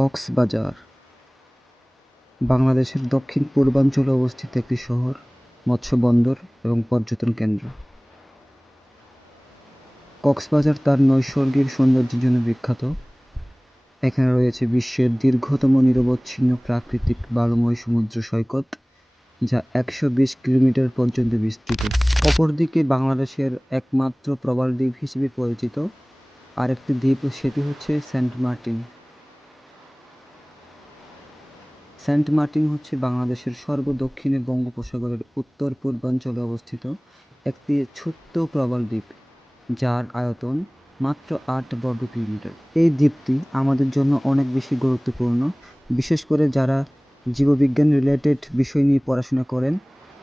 কক্সবাজার, বাংলাদেশের দক্ষিণ পূর্বাঞ্চলে অবস্থিত একটি শহর, মৎস্য বন্দর এবং পর্যটন কেন্দ্র। কক্সবাজার তার নৈসর্গিক সৌন্দর্যের জন্য বিখ্যাত। এখানে রয়েছে বিশ্বের দীর্ঘতম নিরবচ্ছিন্ন প্রাকৃতিক বালুময় সমুদ্র সৈকত, যা একশো বিশ কিলোমিটার পর্যন্ত বিস্তৃত। অপরদিকে বাংলাদেশের একমাত্র প্রবাল দ্বীপ হিসেবে পরিচিত। আরেকটি দ্বীপ সেটি হচ্ছে সেন্ট মার্টিন। সেন্ট মার্টিন হচ্ছে বাংলাদেশের সর্বদক্ষিণে বঙ্গোপসাগরের উত্তর পূর্বাঞ্চলে অবস্থিত একটি ছোট্ট প্রবাল দ্বীপ, যার আয়তন মাত্র আট বর্গ কিলোমিটার। এই দ্বীপটি আমাদের জন্য অনেক বেশি গুরুত্বপূর্ণ, বিশেষ করে যারা জীববিজ্ঞান রিলেটেড বিষয় নিয়ে পড়াশোনা করেন,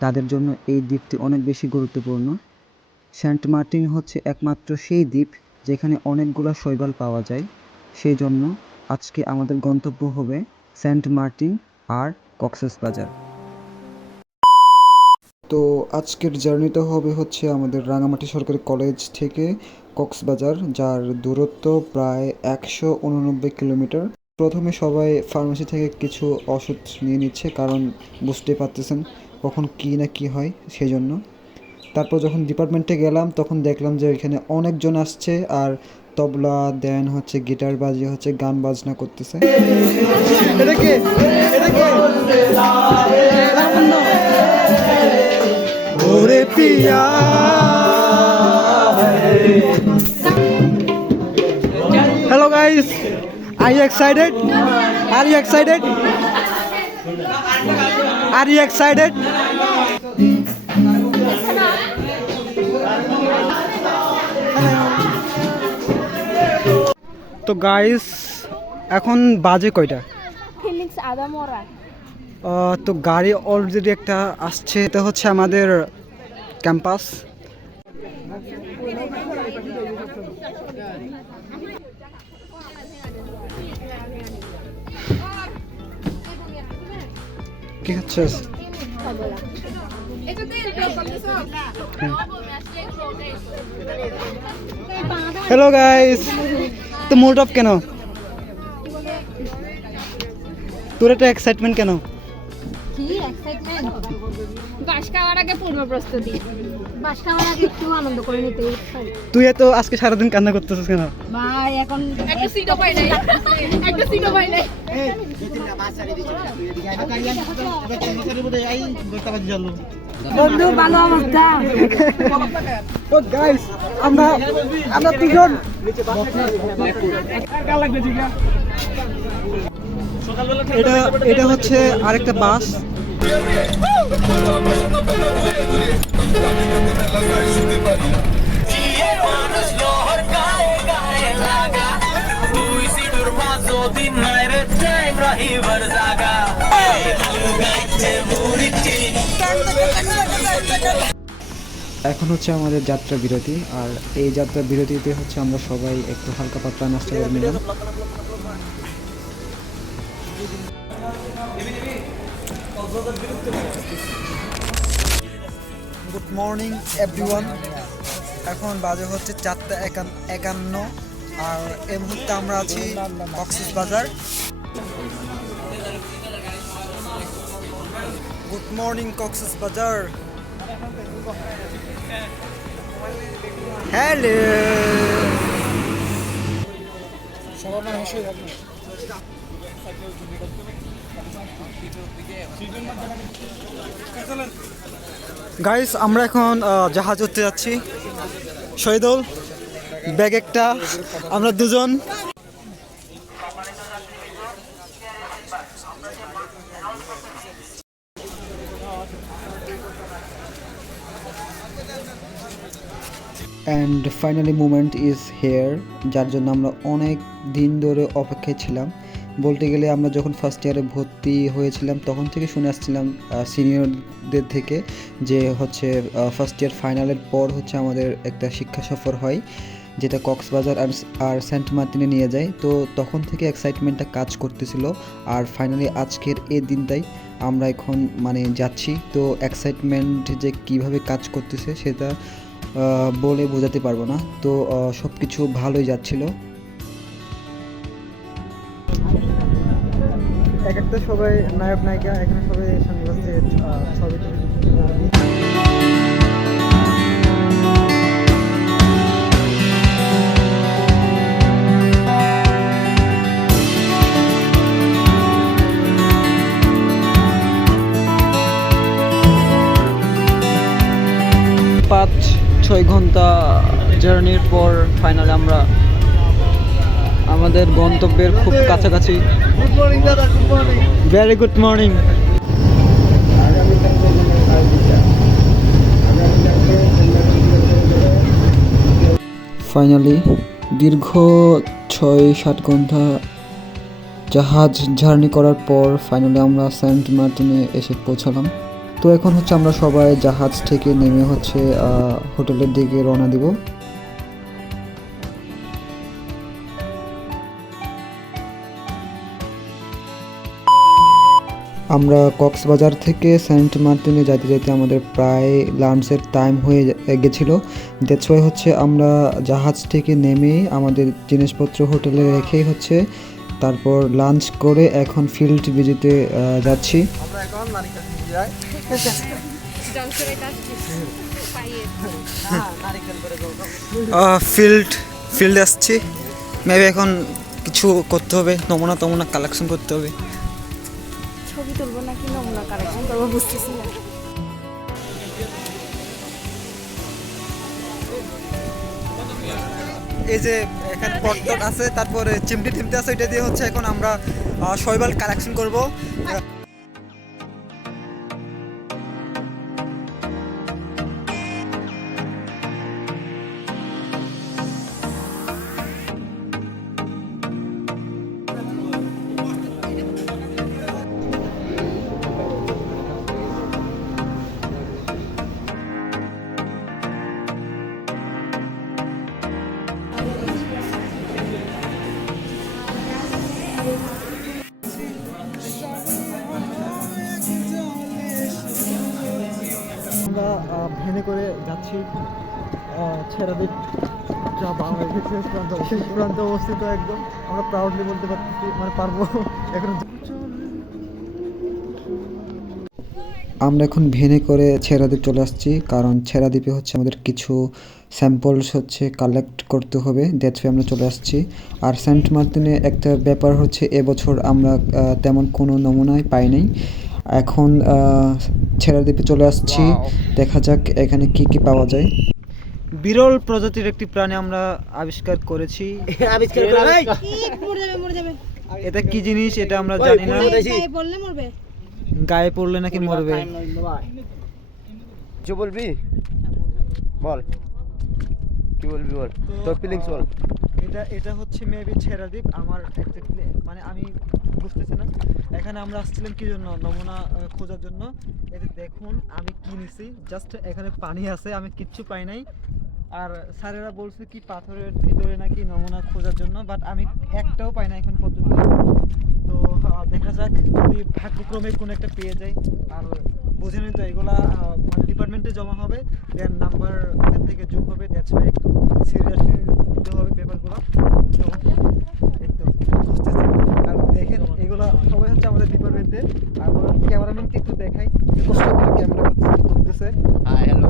তাদের জন্য এই দ্বীপটি অনেক বেশি গুরুত্বপূর্ণ। সেন্ট মার্টিন হচ্ছে একমাত্র সেই দ্বীপ যেখানে অনেকগুলো শৈবাল পাওয়া যায়। সেই জন্য আজকে আমাদের গন্তব্য হবে সেন্ট মার্টিন আর কক্সেস বাজার তো আজকের জার্নিটা হবে হচ্ছে আমাদের রাঙামাটি সরকারি কলেজ থেকে কক্সবাজার, যার দূরত্ব প্রায় একশো উননব্বই কিলোমিটার। প্রথমে সবাই ফার্মেসি থেকে কিছু ওষুধ নিয়ে নিচ্ছে, কারণ বুঝতেই পারতেছেন কখন কী না কী হয় সেই জন্য তারপর যখন ডিপার্টমেন্টে গেলাম, তখন দেখলাম যে এখানে অনেকজন আসছে, আর তবলা দেন হচ্ছে গিটার বাজিয়ে হচ্ছে গান বাজনা করতেছে ওরে পিয়া Hello guys, are you excited? Are you excited? Are you excited? তো গাইস এখন বাজে কয়টা? তো গাড়ি অলরেডি একটা আসছে এটা হচ্ছে আমাদের ক্যাম্পাস কি হচ্ছে হ্যালো গাইস তো মুড অফ কেন? তোর একটা এক্সাইটমেন্ট কেন? কি এক্সাইটমেন্ট বাস খাওয়ার আগে পূর্ব প্রস্তুতি। বাস খাওয়ার আগে একটু আনন্দ করে নিতে তুই তো আজকে সারাদিন কান্না করতেছিস কেন? ভাই এখন একটা সিটও পাই নাই। একটা সিটও পাই নাই। বন্ধু ভালো অবস্থা। তো গাইস আমরা আমরা তিনজন এটা এটা হচ্ছে আরেকটা বাস। এখন হচ্ছে আমাদের যাত্রা বিরতি, আর এই যাত্রা বিরতিতে হচ্ছে আমরা সবাই একটু হালকা পাতলা নাস্তা করে নিলাম। গুড মর্নিং এভরিওয়ান এখন বাজে হচ্ছে চারটা একান একান্ন, আর এই মুহূর্তে আমরা আছি Cox's Bazar good morning Cox's Bazar hello. Guys আমরা এখন জাহাজ উঠতে যাচ্ছি। শহীদুল ব্যাগ একটা। আমরা দুজন। And finally moment is here যার জন্য আমরা অনেক দিন ধরে অপেক্ষায় ছিলাম। বলতে গেলে আমরা যখন ফার্স্ট ইয়ারে ভর্তি হয়েছিলাম, তখন থেকে শুনে আসছিলাম সিনিয়রদের থেকে যে হচ্ছে ফার্স্ট ইয়ার ফাইনালের পর হচ্ছে আমাদের একটা শিক্ষা সফর হয়, যেটা কক্সবাজার আর আর সেন্ট মার্টিনে নিয়ে যায়। তো তখন থেকে এক্সাইটমেন্টটা কাজ করতেছিল, আর ফাইনালি আজকের এই দিনটাই আমরা এখন মানে যাচ্ছি। তো এক্সাইটমেন্ট যে কীভাবে কাজ করতেছে, সেটা বলে বোঝাতে পারব না। তো সব কিছু ভালোই যাচ্ছিল। এক একটা সবাই নায়ক, নায়িকা, এখানে সবাই সঙ্গে ছবি ছয় ঘণ্টা জার্নির পর ফাইনালি আমরা আমাদের গন্তব্যের খুব কাছাকাছি। ভেরি গুড মর্নিং ফাইনালি দীর্ঘ ছয় সাত ঘণ্টা জাহাজ জার্নি করার পর ফাইনালি আমরা সেন্ট মার্টিনে এসে পৌঁছালাম। তো এখন হচ্ছে আমরা সবাই জাহাজ থেকে নেমে হচ্ছে হোটেলের দিকে রওনা দিব। আমরা কক্সবাজার থেকে সেন্ট মার্টিনে যাইতে যাইতে আমাদের প্রায় লাঞ্চের টাইম হয়ে গেছিল। দ্যাটস ওয়াই হচ্ছে আমরা জাহাজ থেকে নেমেই আমাদের জিনিসপত্র হোটেলে রেখেই হচ্ছে, তারপর লাঞ্চ করে এখন ফিল্ড ভিজিটে যাচ্ছি। আমরা এখন ফিল্ড ফিল্ডে আসছি। মেবি এখন কিছু করতে হবে নমুনা তমুনা কালেকশন করতে হবে। ছবি তুলবো নাকি নমুনা কালেকশন করব বুঝতেছি না। এই যে এখানে পটটট আছে তারপরে চিমটি টিমটি আছে এটা দিয়ে হচ্ছে এখন আমরা শৈবাল কালেকশন করব। যাচ্ছি আহ, যা প্রান্ত শেষ প্রান্তে অবস্থিত একদম। আমরা প্রাউডলি বলতে পারতেছি মানে পারব এখন। আমরা এখন ভেনে করে ছেড়াদ্বীপ চলে আসছি কারণ ছেড়াদ্বীপে হচ্ছে আমাদের কিছু স্যাম্পলস হচ্ছে কালেক্ট করতে হবে দ্যাটস আমরা চলে আসছি। আর সেন্ট মার্টিনে একটা ব্যাপার হচ্ছে এবছর আমরা তেমন কোনো নমুনাই পাই নাই। এখন আহ, ছেড়াদ্বীপে চলে আসছি। দেখা যাক এখানে কি কি পাওয়া যায়। বিরল প্রজাতির একটি প্রাণী আমরা আবিষ্কার করেছি। আবিষ্কার করে এই, মরে যাবে মরে যাবে এটা কি জিনিস এটা আমরা জানি না। গায়ে বললে পড়লে নাকি মরবে? বলবি? বল। কি বলবি বল? তোর ফিলিংস বল। এটা এটা হচ্ছে মেবি ছেড়াদ্বীপ। আমার exactly মানে আমি বুঝতেছি না। এখানে আমরা আসছিলাম কি জন্য? নমুনা খোঁজার জন্য। এটা দেখুন, আমি কি নিছি? জাস্ট এখানে পানি আছে, আমি কিচ্ছু পাই নাই। আর স্যারেরা বলছে কি পাথরের ভিতরে নাকি নমুনা খোঁজার জন্য বাট আমি একটাও পাই না এখন পর্যন্ত। তো দেখা যাক যদি ভাগ্যক্রমে কোনো একটা পেয়ে যাই। আর বুঝেনি তো এগুলা মানে ডিপার্টমেন্টে জমা হবে দেন নাম্বার এখান থেকে যোগ হবে দ্যাটস ওয়াই একটু সিরিয়াসলি নিতে হবে পেপারগুলো তো বুঝতেছি। আর দেখেন এগুলো সবাই হচ্ছে আমাদের ডিপার্টমেন্টে আর ক্যামেরাম্যানকে একটু দেখাই কষ্ট করে ক্যামেরা করতেছে হ্যালো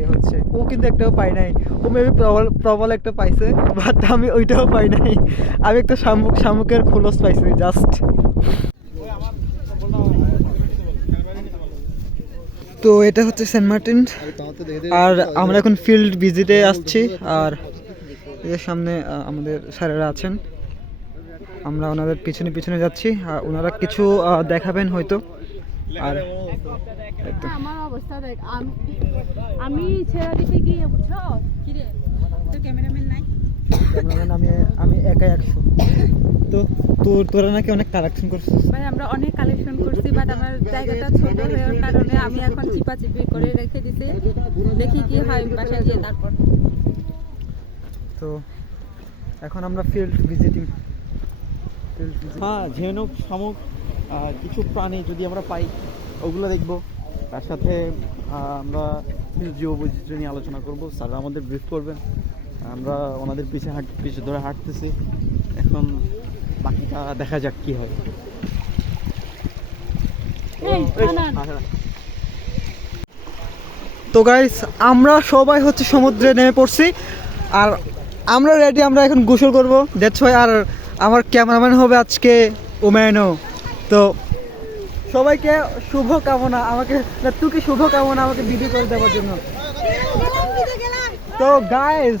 এ হচ্ছে ও কিন্তু একটাও পাই নাই। ও মেবি প্রবল প্রবল একটা পাইছে বাট আমি ওইটাও পাই নাই। আমি একটা শামুক শামুকের খোলস পাইছি জাস্ট তো এটা হচ্ছে সেন্ট মার্টিন। আর আমরা এখন ফিল্ড ভিজিটে আসছি, আর এর সামনে আমাদের স্যারেরা আছেন। আমরা ওনাদের পিছনে পিছনে যাচ্ছি আর ওনারা কিছু দেখাবেন হয়তো। আর আমার অবস্থা দেখ, আমি ছেড়া গিয়ে, বুঝছ? কি রে তোর ক্যামেরাম্যান নাই? ক্যামেরাম্যান আমি আমি একাই একশো। তো তোর তোরা নাকি অনেক কালেকশন করছিস। ভাই আমরা অনেক কালেকশন করছি বাট আমার জায়গাটা ছোট হওয়ার কারণে আমি এখন চিপাচিপি করে রেখে দিছি। দেখি কি হয় বাসায় গিয়ে তারপর। তো এখন আমরা ফিল্ড ভিজিটিং হ্যাঁ ঝিনুক শামুক কিছু প্রাণী যদি আমরা পাই ওগুলো দেখব। তার সাথে আমরা কিছু জীব বৈচিত্র্য নিয়ে আলোচনা করব। স্যাররা আমাদের ব্রিফ করবেন। আমরা ওনাদের পিছে হাঁট পিছে ধরে হাঁটতেছি। এখন বাকিটা দেখা যাক কি হয়। তো গাইস আমরা সবাই হচ্ছে সমুদ্রে নেমে পড়ছি। আর আমরা রেডি আমরা এখন গোসল করব। দ্যাটস ওয়াই আর আমার ক্যামেরাম্যান হবে আজকে ওম্যানো তো সবাইকে শুভ কামনা আমাকে তুকে শুভ কামনা আমাকে ভিডিও করে দেওয়ার জন্য? তো গাইস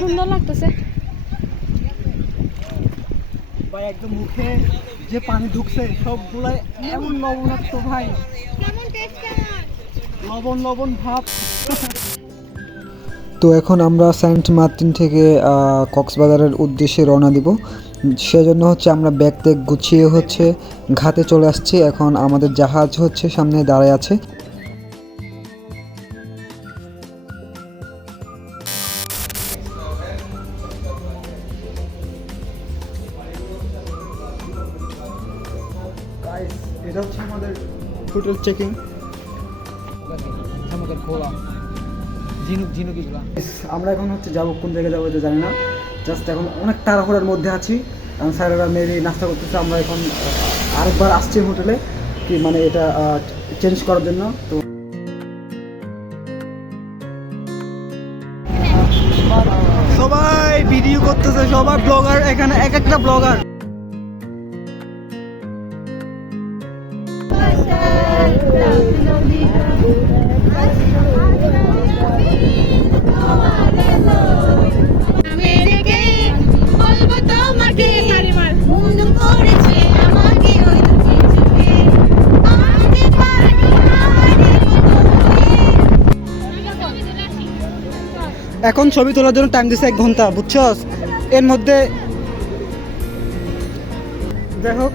সুন্দর লাগতেছে। ভাই একদম মুখে যে পানি ঢুকছে সবগুলাই এমন লবণাক্ত ভাই। লবণ লবণ ভাব। তো এখন আমরা সেন্ট মার্টিন থেকে কক্সবাজারের উদ্দেশ্যে রওনা দিব। সেজন্য হচ্ছে আমরা ব্যাগ ট্যাগ গুছিয়ে হচ্ছে ঘাতে চলে আসছি। এখন আমাদের জাহাজ হচ্ছে সামনে দাঁড়ায় আছে। এগুলা আমরা এখন হচ্ছে যাব কোন জায়গায় যাব জানি না। জাস্ট এখন অনেক তাড়াহুড়ার মধ্যে আছি। কারণ স্যারেরা মেবি নাস্তা করতেছে। আমরা এখন আরেকবার আসছি হোটেলে। কি মানে এটা চেঞ্জ করার জন্য। তো সবাই ভিডিও করতেছে। সবাই ব্লগার এখানে এক একটা ব্লগার এখন ছবি তোলার জন্য টাইম দিছে এক ঘণ্টা, বুঝছস? এর মধ্যে যাই হোক,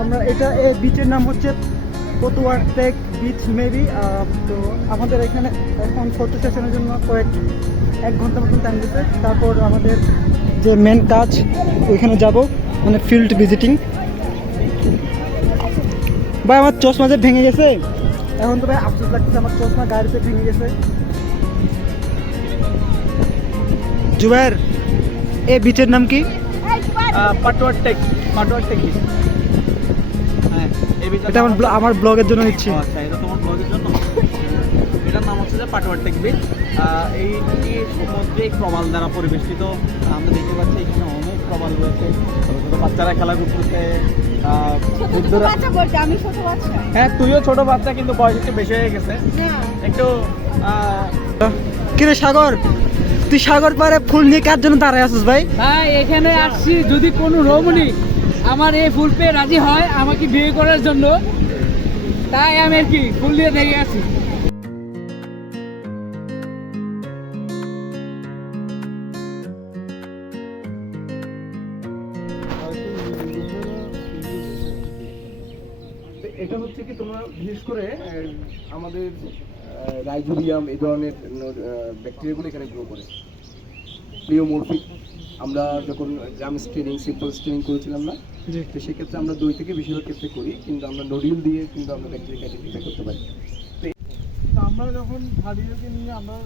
আমরা এটা এই বিচের নাম হচ্ছে পতুয়ার টেক বিচ মেবি তো আমাদের এখানে এখন ফটো সেশনের জন্য কয়েক, এক ঘণ্টা মতন টাইম দিছে। তারপর আমাদের যে মেন কাজ, ওইখানে যাব মানে ফিল্ড ভিজিটিং ভাই, আমার চশমা যে ভেঙে গেছে। এখন তো ভাই আফসোস লাগছে আমার চশমা গাড়িতে ভেঙে গেছে। জুবাইর এ বিচের নাম কি? পাটোয়ার টেক পাটোয়ার টেক বিষয়টা এটা আমার আমার ব্লগের জন্য নিচ্ছি। আচ্ছা এটা তোমার ব্লগের জন্য? এটার নাম হচ্ছে যে পাটোয়ার টেক বিচ এইটি সমুদ্রে প্রবাল দ্বারা পরিবেষ্টিত। আমরা দেখতে পাচ্ছি এখানে অনেক প্রবাল রয়েছে। ছোট ছোট বাচ্চারা খেলা করতেছে। হ্যাঁ তুইও ছোট বাচ্চা কিন্তু বয়স একটু বেশি হয়ে গেছে। একটু কিরে সাগর? তুই সাগর পারে ফুল নিয়ে কার জন্য দাঁড়ায় আছিস ভাই? ভাই এখানে আসছি যদি কোনো রমণী আমার এই ফুল পেয়ে রাজি হয় আমাকে বিয়ে করার জন্য। তাই আমি আর কি ফুল দিয়ে দেখে আছি। এটা হচ্ছে কি তোমরা বিশেষ করে আমাদের রাইজোরিয়াম এই ধরনের ব্যাকটেরিয়াগুলো এখানে গ্রো করে। প্রিওমরফিক আমরা যখন গ্রাম স্ট্রেনিং সিম্পল স্ট্রেনিং করেছিলাম না তো সেক্ষেত্রে আমরা দই থেকে বেশিরভাগ ক্ষেত্রে করি কিন্তু আমরা নডিউল দিয়ে কিন্তু আমরা ব্যাকটেরিয়া আইডেন্টিফাই করতে পারি। তো আমরা যখন থার্ড ইয়ারকে নিয়ে আমরা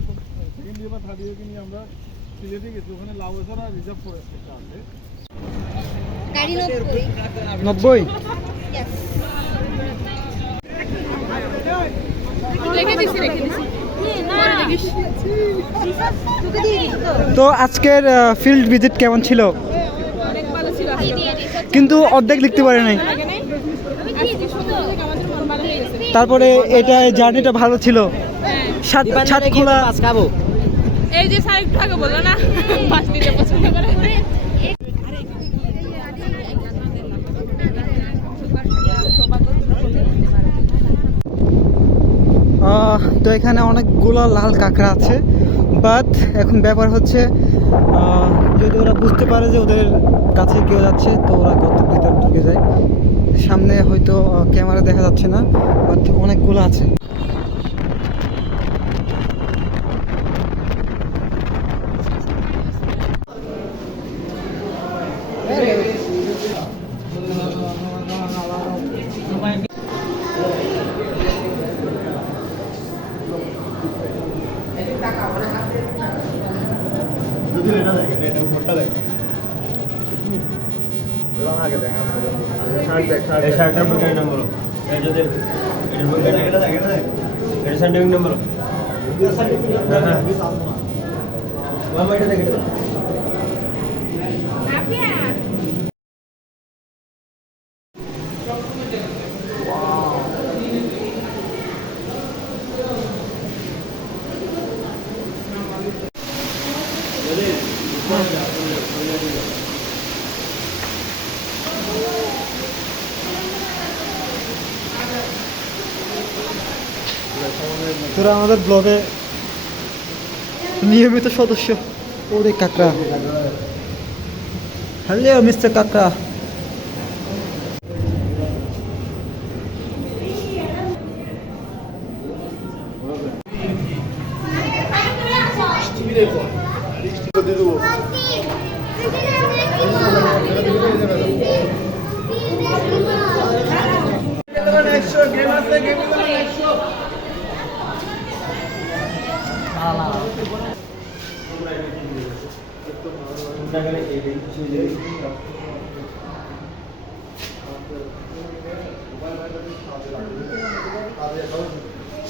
সেকেন্ড ইয়ার বা থার্ড ইয়ারকে নিয়ে আমরা সিলেটে গেছি ওখানে লাউয়েছাড়া রিজার্ভ ফরেস্ট একটা আছে। গাড়ি নব্বই। তো আজকের ফিল্ড ভিজিট কেমন ছিল? কিন্তু অর্ধেক লিখতে পারে নাই। আমি দিয়েছি শুধু আমাদের মন ভালো হয়ে গেছে তারপরে এটা জার্নিটা ভালো ছিল। সাত খোলা এই যে স্যার একটু বলল না পাঁচ দিতে পছন্দ করে। তো এখানে অনেকগুলো লাল কাঁকড়া আছে। বাট এখন ব্যাপার হচ্ছে যদি ওরা বুঝতে পারে যে ওদের কাছে কেউ যাচ্ছে, তো ওরা কত ভিতর ঢুকে যায়। সামনে হয়তো ক্যামেরা দেখা যাচ্ছে না, বাট অনেকগুলো আছে। বুকের নাম্বার যদি বুকের এটা দেখ এটা দেখ নাম্বার হ্যাঁ হ্যাঁ। মামা এটা দেখ এটা দেখ। তোরা আমাদের ব্লগে নিয়মিত সদস্য। ওরে কাকড়া। হ্যালো মিস্টার কাকড়া।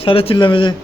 Serhat İllemeli